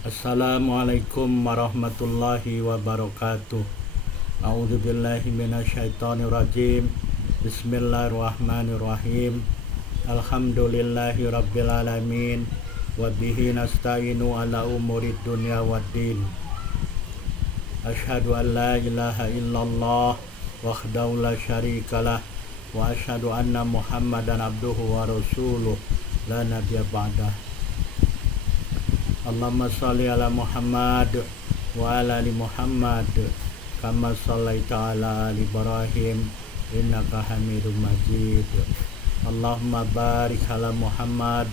Assalamualaikum warahmatullahi wabarakatuh. A'udzubillahi minasyaitonirrajim. Bismillahirrahmanirrahim. Alhamdulillahi rabbil alamin. Wa bihi nasta'inu ala umurid dunya waddin. Asyhadu an la ilaha illallah wahdahu la syarikalah wa asyhadu anna Muhammadan abduhu wa rasuluh la nabiyya ba'dah. Allahumma shalli ala Muhammad wa ala ali Muhammad kama shallaita ala ali Ibrahim innaka Hamidum Majid. Allahumma barik ala Muhammad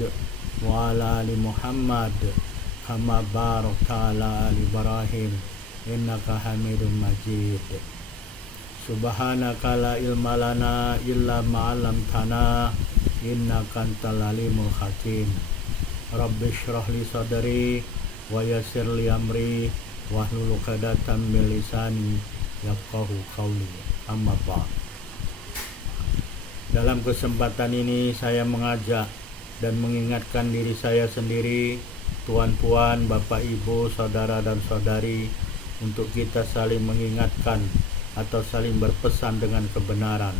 wa ala ali Muhammad kama barakta ala ali Ibrahim innaka Hamidum Majid. Subhanaka la ilma lana illa ma 'allamtana innaka antal alimul hakim. Rabbi shrah li sadri wa yassir li amri wahlul 'uqdatam min lisani yafqahu qawli. Amma ba'd. Dalam kesempatan ini saya mengajak dan mengingatkan diri saya sendiri, tuan-puan, bapak ibu, saudara dan saudari, untuk kita saling mengingatkan atau saling berpesan dengan kebenaran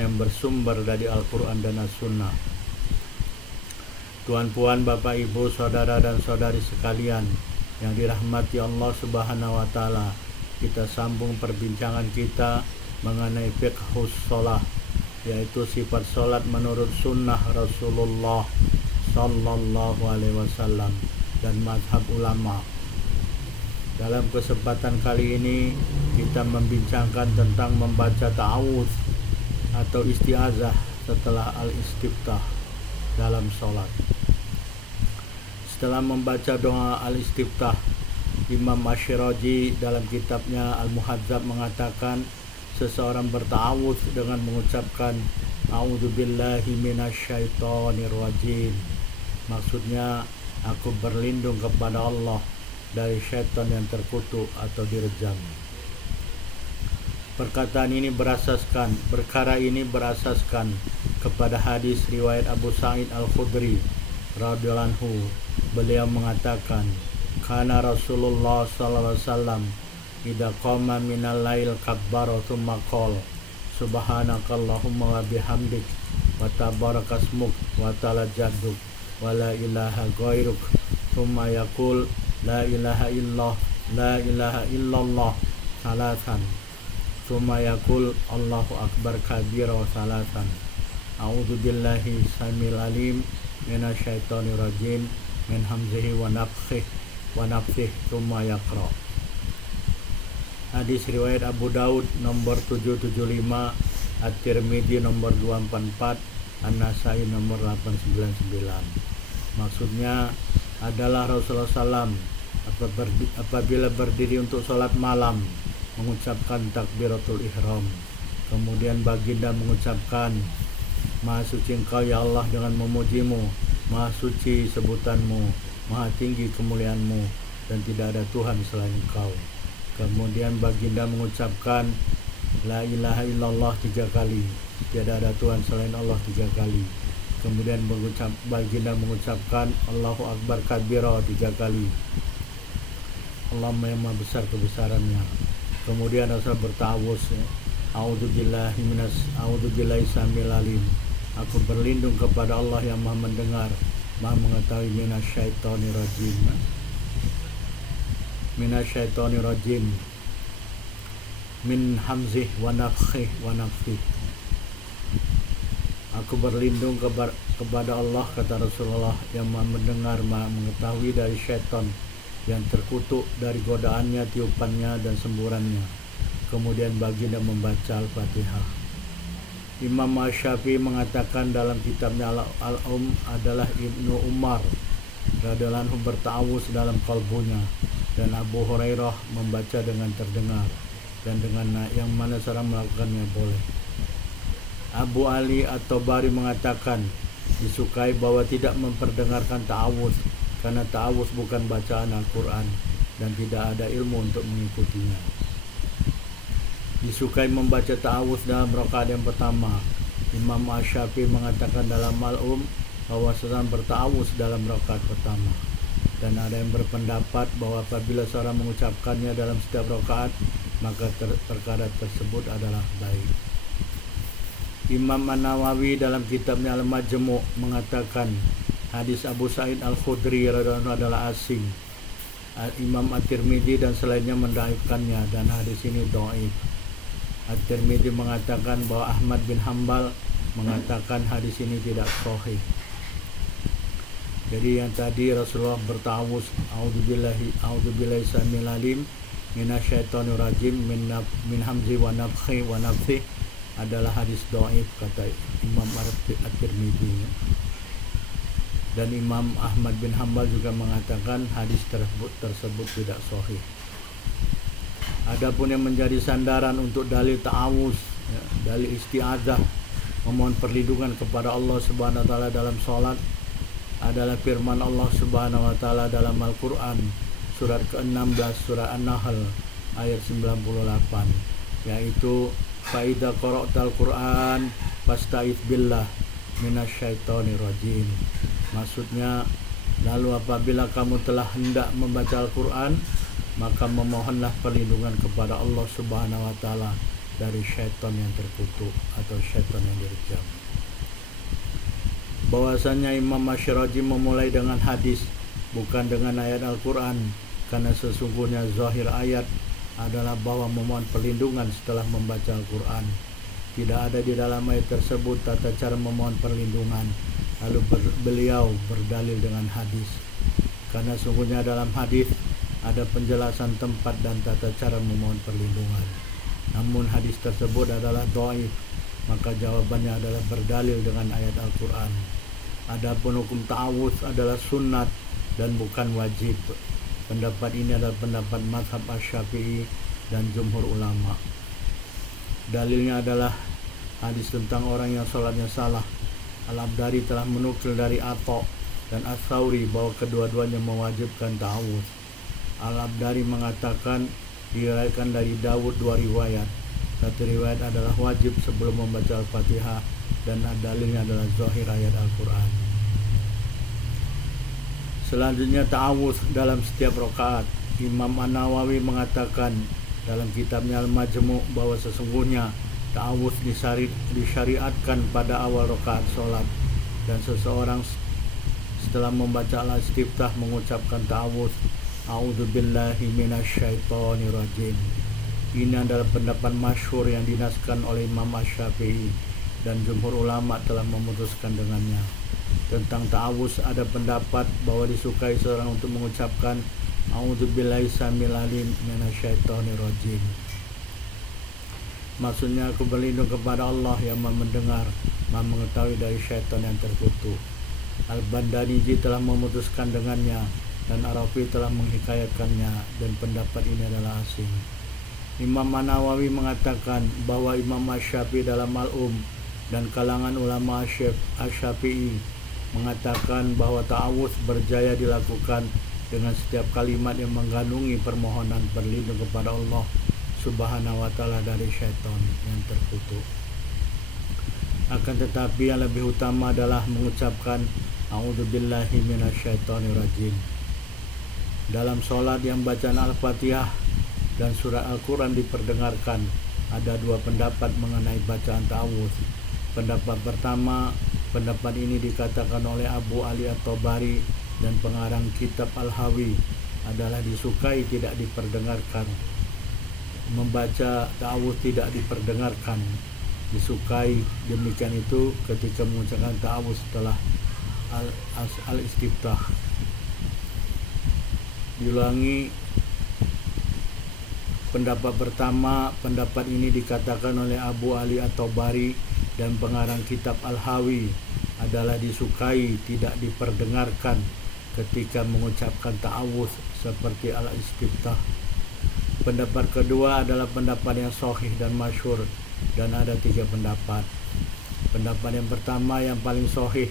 yang bersumber dari Al-Quran dan As-Sunnah. Tuan-puan, bapak ibu, saudara dan saudari sekalian yang dirahmati Allah Subhanahu wa taala, kita sambung perbincangan kita mengenai fiqhus shalah, yaitu sifat salat menurut sunnah Rasulullah sallallahu alaihi wasallam dan mazhab ulama. Dalam kesempatan kali ini kita membincangkan tentang membaca ta'awudz atau isti'azah setelah al-istiftah dalam sholat. Setelah membaca doa al-istiftah, Imam Asyirazi dalam kitabnya Al-Muhadzab mengatakan seseorang berta'awudz dengan mengucapkan A'udzubillahi minasyaitonirrajim. Maksudnya, aku berlindung kepada Allah dari syaitan yang terkutuk atau direjam. Perkara ini berasaskan kepada hadis riwayat Abu Sa'id Al-Khudri radhiyallahu anhu. Beliau mengatakan, kana Rasulullah sallallahu alaihi wasallam idza qama minal lail kabbara tsumma qala subhanakallahumma wa bihamdik wa tabarakasmuk wa ta'ala jadduk wa la ilaha ghairuk tsumma yaqul la ilaha illallah salatan tsumma yaqul Allahu akbar kabira wa salatan a'udzubillahi samil alim minasyaitonir rajim min hamzihi wa nafthihi tsumma yaqra. Hadis riwayat Abu Daud nomor 775, At-Tirmidzi nomor 244, An-Nasai nomor 899. Maksudnya adalah Rasulullah SAW apabila berdiri untuk sholat malam mengucapkan takbiratul ihram, kemudian baginda mengucapkan, Maha suci Engkau ya Allah dengan memujimu, Maha suci sebutanmu, Maha tinggi kemuliaanmu, dan tidak ada Tuhan selain Engkau. Kemudian baginda mengucapkan La ilaha illallah 3 kali, tiada ada Tuhan selain Allah 3 kali. Kemudian baginda mengucapkan Allahu akbar kabira 3 kali, Allah Maha besar kebesarannya. Kemudian Rasul bertawuz, A'udzubillahi samil alim, aku berlindung kepada Allah yang Maha mendengar, Maha mengetahui minasyaitonir rajim min hamzih wa nafthihi wa nafthihi. Aku berlindung kepada Allah, kata Rasulullah, yang Maha mendengar, Maha mengetahui dari syaitan yang terkutuk, dari godaannya, tiupannya dan semburannya. Kemudian baginda membaca Al-Fatihah. Imam Asy-Syafi'i mengatakan dalam kitabnya adalah Ibnu Umar radhiyallahu anhu berta'awuz dalam qalbunya, dan Abu Hurairah membaca dengan terdengar, dan dengan yang mana cara melakukannya boleh. Abu Ali At-Tabari mengatakan disukai bahwa tidak memperdengarkan ta'awuz, karena ta'awuz bukan bacaan Al-Quran dan tidak ada ilmu untuk mengikutinya. Disukai membaca ta'awuz dalam rakaat yang pertama. Imam Asy-Syafi'i mengatakan dalam Al-Um bahwa sedang berta'awuz dalam rakaat pertama. Dan ada yang berpendapat bahwa apabila seorang mengucapkannya dalam setiap rakaat, maka perkara tersebut adalah baik. Imam An-Nawawi dalam kitabnya Al-Majmu' mengatakan hadis Abu Sa'id Al-Khudri radhiyallahu anhu adalah asing. Imam At-Tirmidzi dan selainnya mendhaifkannya dan hadis ini dhaif. At-Tirmidzi mengatakan bahwa Ahmad bin Hanbal mengatakan hadis ini tidak sahih. Jadi yang tadi Rasulullah bertawuz a'udzubillahi samil alim minasyaitonir rajim min hamzi wa nafkhi wa nafthi adalah hadis dhaif kata Imam At-Tirmidzi. Dan Imam Ahmad bin Hanbal juga mengatakan hadis tersebut tidak sahih. Adapun yang menjadi sandaran untuk dalil ta'awuz, dalil isti'adzah, memohon perlindungan kepada Allah Subhanahu wa taala dalam salat adalah firman Allah Subhanahu wa taala dalam Al-Qur'an surat ke-16 surah An-Nahl ayat 98, yaitu fa idza qara'tal Qur'an fasta'idz billah minasyaitonir rajim. Maksudnya, lalu apabila kamu telah hendak membaca Al-Qur'an, maka memohonlah perlindungan kepada Allah Subhanahu wa taala dari syaitan yang terkutuk atau syaitan yang direjam. Bahwasanya Imam Masyarazi memulai dengan hadis bukan dengan ayat Al-Quran, karena sesungguhnya zahir ayat adalah bahwa memohon perlindungan setelah membaca Al-Quran. Tidak ada di dalam ayat tersebut tata cara memohon perlindungan. Lalu beliau berdalil dengan hadis, karena sungguhnya dalam hadis ada penjelasan tempat dan tata cara memohon perlindungan. Namun hadis tersebut adalah dhaif, maka jawabannya adalah berdalil dengan ayat Al-Quran. Adapun hukum ta'awuz adalah sunnat dan bukan wajib. Pendapat ini adalah pendapat mazhab Asy-Syafi'i dan jumhur ulama. Dalilnya adalah hadis tentang orang yang sholatnya salah. Al-Abdari telah menukil dari Atha dan Ats-Tsauri bahwa kedua-duanya mewajibkan ta'awuz. Al-Abdari mengatakan diriwayatkan dari Dawud dua riwayat. Satu riwayat adalah wajib sebelum membaca Al-Fatihah dan dalilnya adalah zahir ayat Al-Quran. Selanjutnya ta'awuz dalam setiap rakaat. Imam An-Nawawi mengatakan dalam kitabnya Al-Majmu' bahwa sesungguhnya ta'awuz disyariatkan pada awal rakaat sholat, dan seseorang setelah membaca al-istiftah mengucapkan ta'awuz a'udzubillahi minasyaitonir rajim. Ini adalah pendapat masyhur yang dinaskan oleh Imam Asy-Syafi'i dan jumhur ulama telah memutuskan dengannya. Tentang ta'awuz ada pendapat bahwa disukai seorang untuk mengucapkan a'udzubillahi samil alim minasyaitonir rajim. Maksudnya aku berlindung kepada Allah yang Maha mendengar, Maha mengetahui dari syaitan yang terkutuk. Al-Bandaniji telah memutuskan dengannya dan Arafi telah menghikayatkannya, dan pendapat ini adalah asing. Imam An-Nawawi mengatakan bahwa Imam Asy-Syafi'i dalam Al-Um dan kalangan ulama Asy-Syafi'i mengatakan bahwa ta'awuz berjaya dilakukan dengan setiap kalimat yang mengandungi permohonan berlindung kepada Allah Subhanahu wa taala dari syaitan yang terkutuk. Akan tetapi yang lebih utama adalah mengucapkan a'udzubillahi minasyaitonir rajim. Dalam sholat yang bacaan Al-Fatihah dan surat Al-Quran diperdengarkan, ada dua pendapat mengenai bacaan ta'awuz. Pendapat pertama, pendapat ini dikatakan oleh Abu Ali At-Tabari dan pengarang kitab Al-Hawi adalah disukai tidak diperdengarkan. Membaca ta'awuz tidak diperdengarkan, disukai. Demikian itu ketika mengucapkan ta'awuz setelah al-istiftah. Diulangi, pendapat pertama, pendapat ini dikatakan oleh Abu Ali At-Tabari dan pengarang kitab Al-Hawi adalah disukai tidak diperdengarkan ketika mengucapkan ta'awuz seperti al-istiftah. Pendapat kedua adalah pendapat yang sahih dan masyhur, dan ada tiga pendapat. Pendapat yang pertama yang paling sahih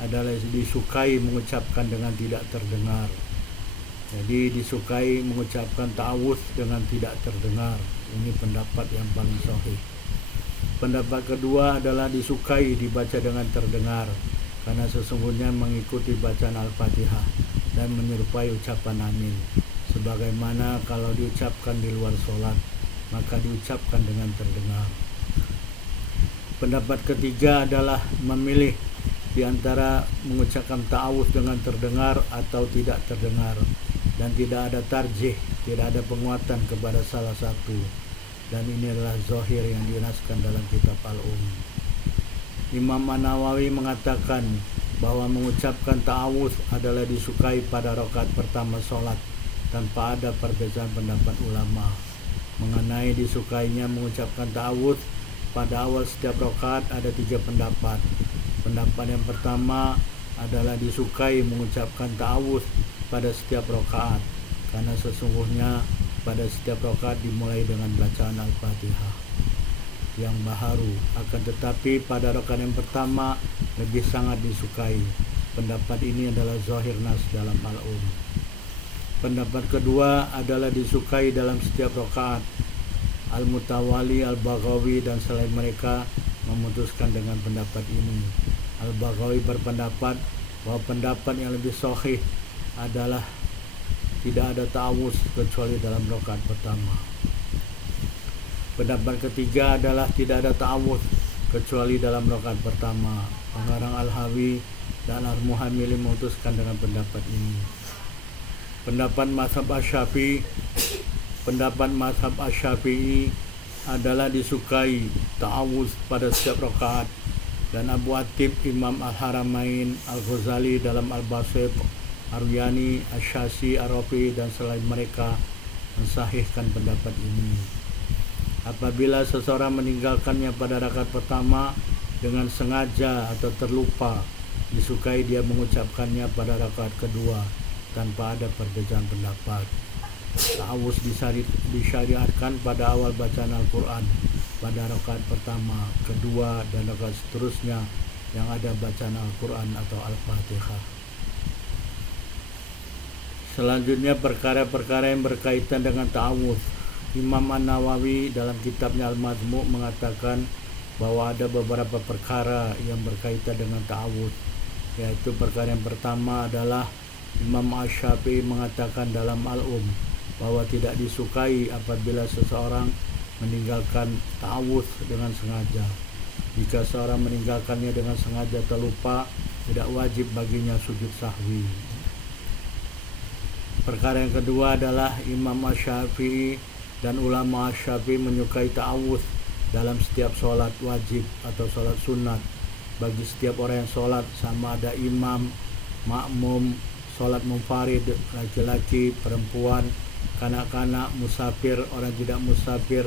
adalah disukai mengucapkan dengan tidak terdengar. Jadi disukai mengucapkan ta'awuz dengan tidak terdengar. Ini pendapat yang paling sahih. Pendapat kedua adalah disukai dibaca dengan terdengar, karena sesungguhnya mengikuti bacaan Al-Fatihah. dan menyerupai ucapan amin. Sebagaimana kalau diucapkan di luar sholat, maka diucapkan dengan terdengar. Pendapat ketiga adalah memilih di antara mengucapkan ta'awudz dengan terdengar atau tidak terdengar, dan tidak ada tarjih, tidak ada penguatan kepada salah satu, dan ini adalah zahir yang dinaskan dalam kitab Imam An-Nawawi mengatakan bahwa mengucapkan ta'awudz adalah disukai pada rakaat pertama sholat tanpa ada perbedaan pendapat ulama. Mengenai disukainya mengucapkan ta'awudz pada awal setiap rakaat ada 3 pendapat. Pendapat yang pertama adalah disukai mengucapkan ta'awudz pada setiap rakaat, karena sesungguhnya pada setiap rakaat dimulai dengan bacaan Al-Fatihah yang baharu. Akan tetapi pada rakaat yang pertama lebih sangat disukai. Pendapat ini adalah zahir nas dalam Pendapat kedua adalah disukai dalam setiap rakaat. Al-Mutawali, Al-Baghawi dan selain mereka memutuskan dengan pendapat ini. Al-Baghawi berpendapat bahwa pendapat yang lebih sahih adalah tidak ada ta'awudz kecuali dalam rakaat pertama. Pendapat ketiga adalah tidak ada ta'awudz kecuali dalam rakaat pertama. Pengarang Al-Hawi dan Al-Muhammili memutuskan dengan pendapat ini. Pendapat mazhab Asy-Syafi'i adalah disukai ta'awudz pada setiap rakaat, dan Abu Atib, Imam Al-Haramain, Al-Ghazali dalam Al-Basit, Aryani, Asy-Syazi, Arafi dan selain mereka mensahihkan pendapat ini. Apabila seseorang meninggalkannya pada rakaat pertama dengan sengaja atau terlupa, disukai dia mengucapkannya pada rakaat kedua tanpa ada perbedaan pendapat. Ta'awudz disyariatkan pada awal bacaan Al-Quran pada rakaat pertama, kedua, dan rakaat seterusnya yang ada bacaan Al-Quran atau Al-Fatihah. Selanjutnya perkara-perkara yang berkaitan dengan ta'awudz. Imam An-Nawawi dalam kitabnya Al-Majmu' mengatakan bahwa ada beberapa perkara yang berkaitan dengan ta'awudz, yaitu perkara yang pertama adalah Imam Asy-Syafi'i mengatakan dalam bahwa tidak disukai apabila seseorang meninggalkan ta'awudz dengan sengaja. Jika seorang meninggalkannya dengan sengaja terlupa, tidak wajib baginya sujud sahwi. Perkara yang kedua adalah Imam Asy-Syafi'i dan ulama Asy-Syafi'i menyukai ta'awudz dalam setiap sholat wajib atau sholat sunat bagi setiap orang yang sholat, sama ada imam, makmum, sholat munfarid, laki-laki, perempuan, kanak-kanak, musafir, orang tidak musafir,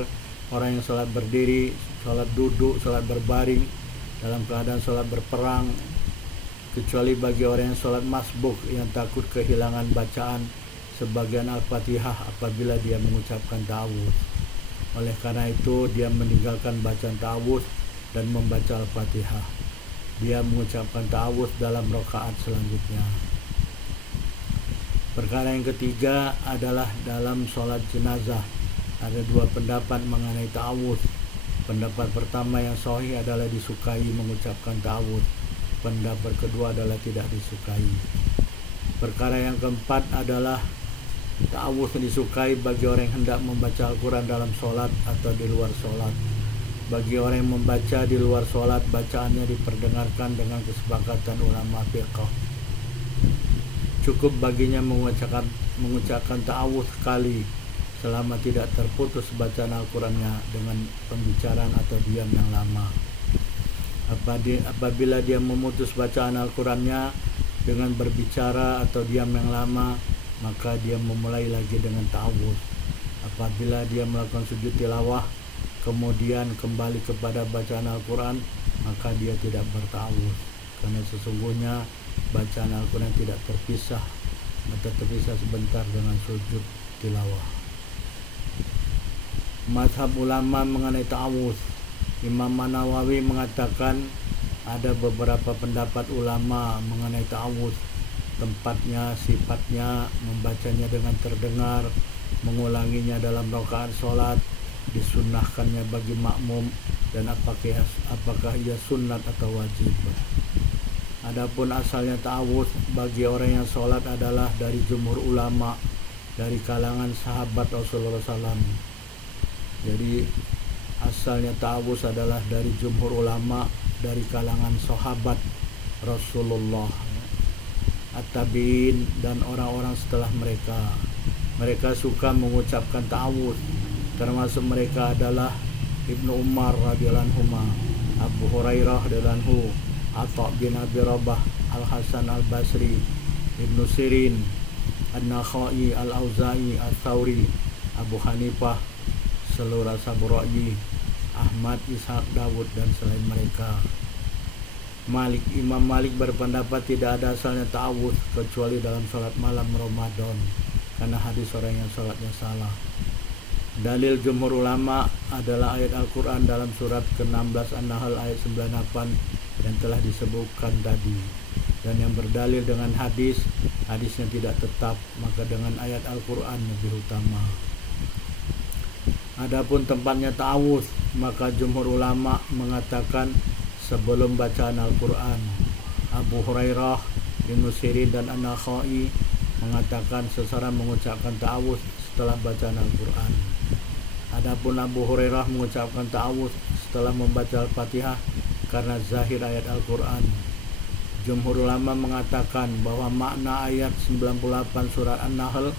orang yang sholat berdiri, sholat duduk, sholat berbaring, dalam keadaan sholat berperang, kecuali bagi orang yang sholat masbuk yang takut kehilangan bacaan sebagian Al-Fatihah apabila dia mengucapkan ta'awudz. Oleh karena itu dia meninggalkan bacaan ta'awudz dan membaca Al-Fatihah. Dia mengucapkan ta'awudz dalam rakaat selanjutnya. Perkara yang ketiga adalah dalam sholat jenazah. Ada 2 pendapat mengenai ta'awudz. Pendapat pertama yang sahih adalah disukai mengucapkan ta'awudz. Pendapat kedua adalah tidak disukai. Perkara yang keempat adalah ta'awudz disukai bagi orang yang hendak membaca Al-Quran dalam sholat atau di luar sholat. Bagi orang yang membaca di luar sholat, bacaannya diperdengarkan dengan kesepakatan ulama fiqh. Cukup baginya mengucapkan ta'awudz sekali selama tidak terputus bacaan Al-Qurannya dengan pembicaraan atau diam yang lama. Apabila dia memutus bacaan Al-Qurannya dengan berbicara atau diam yang lama, maka dia memulai lagi dengan ta'awudz. Apabila dia melakukan sujud tilawah kemudian kembali kepada bacaan Al-Quran, maka dia tidak berta'awudz, karena sesungguhnya bacaan Al-Quran tidak terpisah atau terpisah sebentar dengan sujud tilawah. Mazhab ulama mengenai ta'awudz. Imam An-Nawawi mengatakan ada beberapa pendapat ulama mengenai ta'awudz, tempatnya, sifatnya, membacanya dengan terdengar, mengulanginya dalam rakaat sholat, disunnahkannya bagi makmum, dan apakah ia sunat atau wajib. Adapun asalnya ta'awudz bagi orang yang sholat adalah dari jumhur ulama, dari kalangan sahabat Rasulullah SAW. Jadi asalnya ta'awudz adalah dari jumhur ulama, dari kalangan sahabat Rasulullah, at-tabi'in dan orang-orang setelah mereka. Mereka suka mengucapkan ta'awudz, termasuk mereka adalah Ibnu Umar radhiyallahu anhu, Abu Hurairah radhiyallahu anhu, Atha bin Abi Rabah, Al-Hasan Al-Basri, Ibnu Sirin, An-Nakhai, Al-Auza'i, Al-Thawri, Abu Hanifah, seluruh Saburra'i, Ahmad, Ishaq, Dawud dan selain mereka. Imam Malik berpendapat tidak ada asalnya ta'awudz kecuali dalam salat malam Ramadan, karena hadis orang yang salatnya salah. Dalil jumhur ulama adalah ayat Al-Quran dalam surat ke-16 An-Nahl ayat 98 yang telah disebutkan tadi. Dan yang berdalil dengan hadisnya tidak tetap, maka dengan ayat Al-Quran lebih utama. Adapun tempatnya ta'awudz, maka jumhur ulama mengatakan sebelum bacaan Al-Quran. Abu Hurairah, Ibnu Sirin dan An-Nakhai mengatakan seseorang mengucapkan ta'awudz setelah bacaan Al-Quran. Adapun Abu Hurairah mengucapkan ta'awudz setelah membaca Al-Fatihah karena zahir ayat Al-Quran. Jumhur ulama mengatakan bahwa makna ayat 98 surat An-Nahl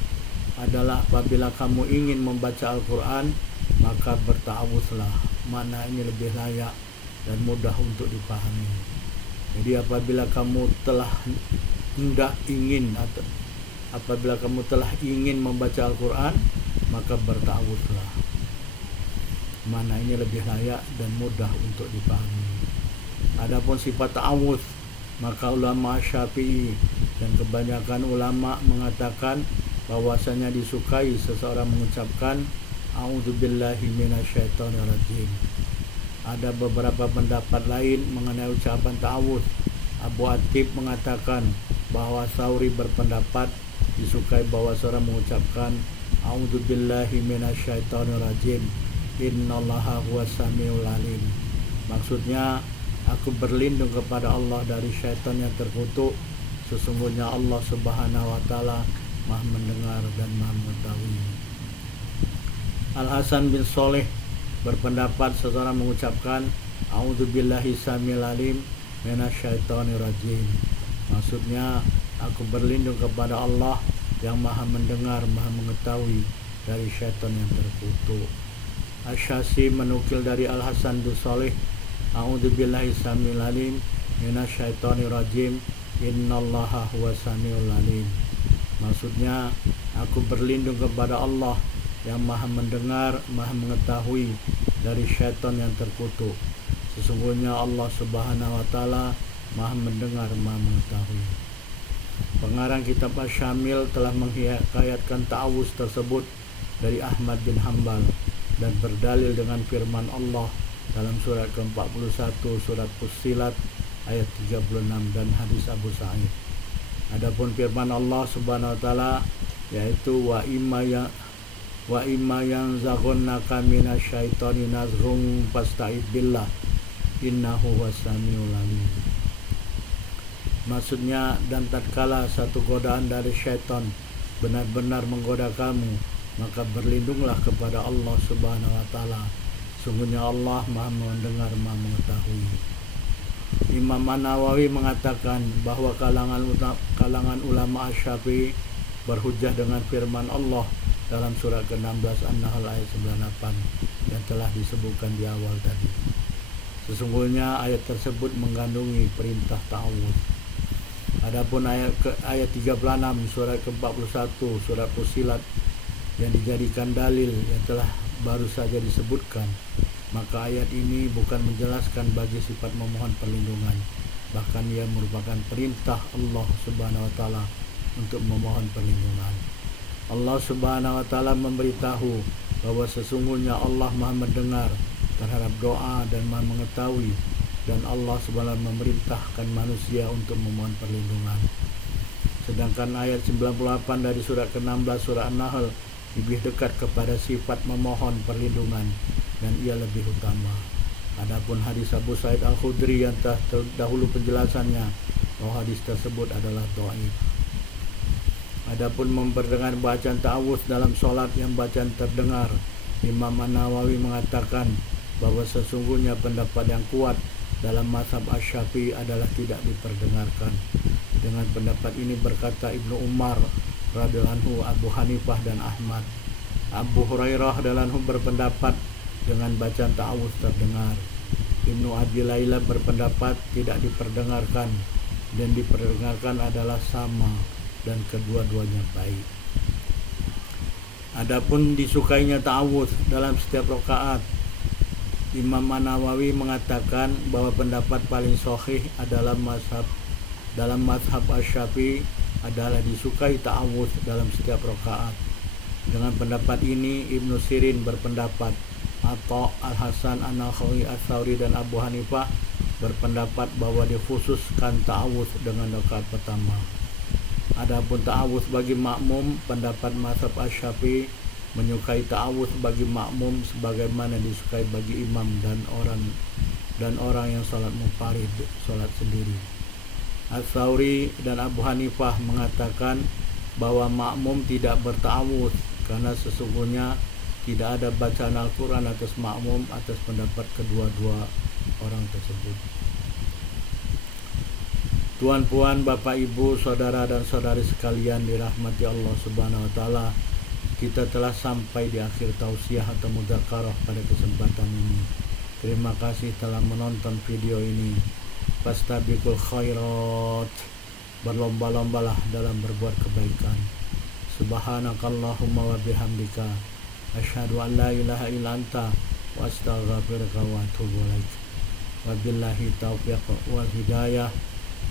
adalah apabila kamu ingin membaca Al-Quran maka berta'awudzlah. Makna ini lebih layak dan mudah untuk dipahami. Jadi apabila kamu telah ingin membaca Al-Quran maka berta'awudzlah. Mana ini lebih layak dan mudah untuk dipahami. Adapun sifat ta'awudz, maka ulama Syafi'i dan kebanyakan ulama mengatakan bahwasanya disukai seseorang mengucapkan a'udzubillahi minasyaitonirrajim. Ada beberapa pendapat lain mengenai ucapan ta'awudz. Abu Atib mengatakan bahwa Sauri berpendapat disukai bahwa seorang mengucapkan a'udzubillahi minasyaitonirrajim, innallaha huwas samiul alim. Maksudnya, aku berlindung kepada Allah dari syaitan yang terkutuk. Sesungguhnya Allah Subhanahu wa taala Maha mendengar dan Maha mengetahui. Al-Hasan bin Shalih berpendapat seseorang mengucapkan a'udzubillahi samiul alim minasyaitonirrajim. Maksudnya, aku berlindung kepada Allah yang Maha mendengar, Maha mengetahui dari syaitan yang terkutuk. Asy-Syafi'i menukil dari Al-Hasan bin Shalih, a'udzubillahi samiul alim minasyaitonirrajim, innallaha huwas samiul alim. Maksudnya, aku berlindung kepada Allah yang Maha mendengar, Maha mengetahui dari syaitan yang terkutuk. Sesungguhnya Allah Subhanahu wa taala Maha mendengar, Maha mengetahui. Pengarang kitab Asy-Syamil telah menghikayatkan ta'awudz tersebut dari Ahmad bin Hanbal dan berdalil dengan firman Allah dalam surat ke-41 surat Fussilat ayat 36 dan hadis Abu Sa'id. Adapun firman Allah Subhanahu wa taala yaitu wa imma yang zaghannaka minasyaitani nazghun fasta'id billah innahu was-samiul alim. Maksudnya, dan tatkala satu godaan dari syaitan benar-benar menggoda kamu, maka berlindunglah kepada Allah Subhanahu wa taala. Sungguhnya Allah Maha mendengar, Maha mengetahui. Imam An-Nawawi mengatakan bahwa kalangan ulama Asy-Syafi'i berhujjah dengan firman Allah dalam surat ke-16 An-Nahl ayat 98 yang telah disebutkan di awal tadi. Sesungguhnya ayat tersebut mengandungi perintah ta'awudz. Adapun ayat 36 surat ke-41 surat Fussilat yang dijadikan dalil yang telah baru saja disebutkan, maka ayat ini bukan menjelaskan bagi sifat memohon perlindungan, bahkan ia merupakan perintah Allah Subhanahu wa taala untuk memohon perlindungan. Allah Subhanahu wa taala memberitahu bahwa sesungguhnya Allah Maha mendengar terhadap doa dan Maha mengetahui, dan Allah Subhanahu wa taala memerintahkan manusia untuk memohon perlindungan. Sedangkan ayat 98 dari surat ke-16 surah An-Nahl lebih dekat kepada sifat memohon perlindungan dan ia lebih utama. Adapun hadis Abu Sa'id Al-Khudri yang telah terdahulu penjelasannya bahwa hadis tersebut adalah dhaif. Adapun memperdengar bacaan ta'awudz dalam sholat yang bacaan terdengar, Imam An-Nawawi mengatakan bahwa sesungguhnya pendapat yang kuat dalam mazhab Asy-Syafi'i adalah tidak diperdengarkan. Dengan pendapat ini berkata Ibnu Umar radhiyallahu anhu, Abu Hanifah dan Ahmad. Abu Hurairah radhiyallahu anhu berpendapat dengan bacaan ta'awudz terdengar. Ibnu Abi Laila berpendapat tidak diperdengarkan, dan diperdengarkan adalah sama dan kedua-duanya baik. Adapun disukainya ta'awudz dalam setiap rakaat, Imam An-Nawawi mengatakan bahwa pendapat paling sahih adalah dalam mazhab Asy-Syafi'i adalah disukai ta'awudz dalam setiap rakaat. Dengan pendapat ini Ibnu Sirin berpendapat, atau Al-Hasan, An-Nakha'i, Ats-Tsauri dan Abu Hanifah berpendapat bahwa dikhususkan ta'awudz dengan rakaat pertama. Adapun ta'awudz bagi makmum, pendapat mazhab Asy-Syafi'i menyukai ta'awudz bagi makmum sebagaimana disukai bagi imam dan orang yang salat munfarid, salat sendiri. Ats-Tsauri dan Abu Hanifah mengatakan bahwa makmum tidak berta'awudz karena sesungguhnya tidak ada bacaan Al-Quran atas makmum atas pendapat kedua-dua orang tersebut. Tuan-puan, Bapak, Ibu, saudara dan saudari sekalian dirahmati Allah Subhanahu wa taala, kita telah sampai di akhir tausiah atau mudzakarah pada kesempatan ini. Terima kasih telah menonton video ini. Fastabiqul khairat, berlomba-lombalah dalam berbuat kebaikan. Subhanakallahumma wa bihamdika, asyhadu an la ilaha illa anta wa astaghfiruka wa atubu ilaik. Wabillahi taufiq wal hidayah.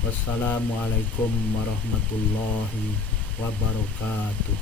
Wassalamualaikum warahmatullahi wabarakatuh.